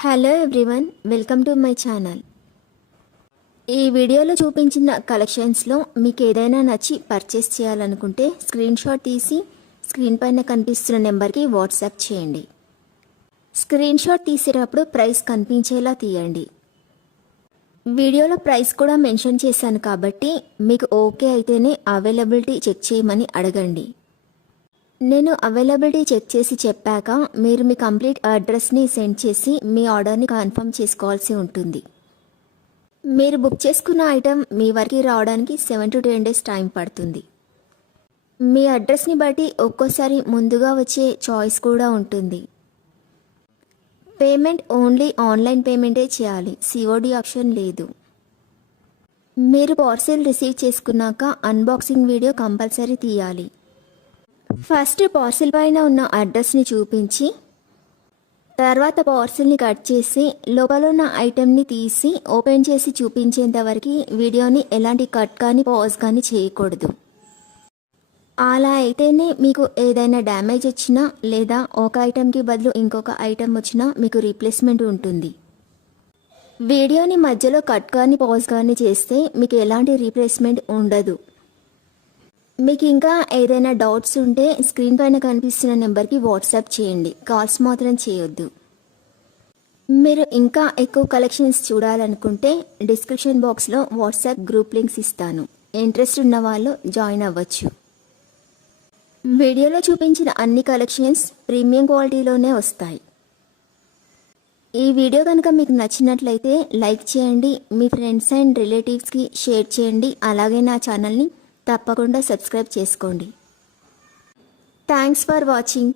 Hello everyone, welcome to my channel. ఈ వీడియోలో చూపించిన కలెక్షన్స్లో మీకు ఏదైనా నచ్చి పర్చేస్ చేయాలనుకుంటే స్క్రీన్ షాట్ తీసి స్క్రీన్ పైన కనిపిస్తున్న నెంబర్కి వాట్సాప్ చేయండి. స్క్రీన్ షాట్ తీసేటప్పుడు ప్రైస్ కనిపించేలా తీయండి. వీడియోలో ప్రైస్ కూడా మెన్షన్ చేశాను కాబట్టి మీకు ఓకే అయితేనే అవైలబిలిటీ చెక్ చేయమని అడగండి. నేను అవైలబిలిటీ చెక్ చేసి చెప్పాక మీరు మీ కంప్లీట్ అడ్రస్ని సెండ్ చేసి మీ ఆర్డర్ని కన్ఫర్మ్ చేసుకోవాల్సి ఉంటుంది. మీరు బుక్ చేసుకున్న ఐటెం మీ వరకు రావడానికి 7 to 10 days టైం పడుతుంది. మీ అడ్రస్ని బట్టి ఒక్కోసారి ముందుగా వచ్చే చాయిస్ కూడా ఉంటుంది. పేమెంట్ ఓన్లీ ఆన్లైన్ పేమెంటే చేయాలి, సిఓడి ఆప్షన్ లేదు. మీరు పార్సిల్ రిసీవ్ చేసుకున్నాక అన్బాక్సింగ్ వీడియో కంపల్సరీ తీయాలి. ఫస్ట్ పార్సిల్ పైన ఉన్న అడ్రస్ని చూపించి తర్వాత పార్సిల్ని కట్ చేసి లోపల ఉన్న ఐటెంని తీసి ఓపెన్ చేసి చూపించేంత వరకు వీడియోని ఎలాంటి కట్ కానీ పాజ్ కానీ చేయకూడదు. అలా అయితేనే మీకు ఏదైనా డ్యామేజ్ వచ్చినా లేదా ఒక ఐటెంకి బదులు ఇంకొక ఐటెం వచ్చినా మీకు రీప్లేస్మెంట్ ఉంటుంది. వీడియోని మధ్యలో కట్ కానీ పాజ్ కానీ చేస్తే మీకు ఎలాంటి రీప్లేస్మెంట్ ఉండదు. మీకు ఇంకా ఏదైనా డౌట్స్ ఉంటే స్క్రీన్ పైన కనిపిస్తున్న నెంబర్కి వాట్సాప్ చేయండి, కాల్స్ మాత్రం చేయొద్దు. మీరు ఇంకా ఎక్కువ కలెక్షన్స్ చూడాలనుకుంటే డిస్క్రిప్షన్ బాక్స్లో వాట్సాప్ గ్రూప్ లింక్స్ ఇస్తాను, ఇంట్రెస్ట్ ఉన్న వాళ్ళు జాయిన్ అవ్వచ్చు. వీడియోలో చూపించిన అన్ని కలెక్షన్స్ ప్రీమియం క్వాలిటీలోనే వస్తాయి. ఈ వీడియో కనుక మీకు నచ్చినట్లయితే లైక్ చేయండి, మీ ఫ్రెండ్స్ అండ్ రిలేటివ్స్కి షేర్ చేయండి. అలాగే నా ఛానల్ని తప్పకుండా సబ్స్క్రైబ్ చేసుకోండి. Thanks for watching.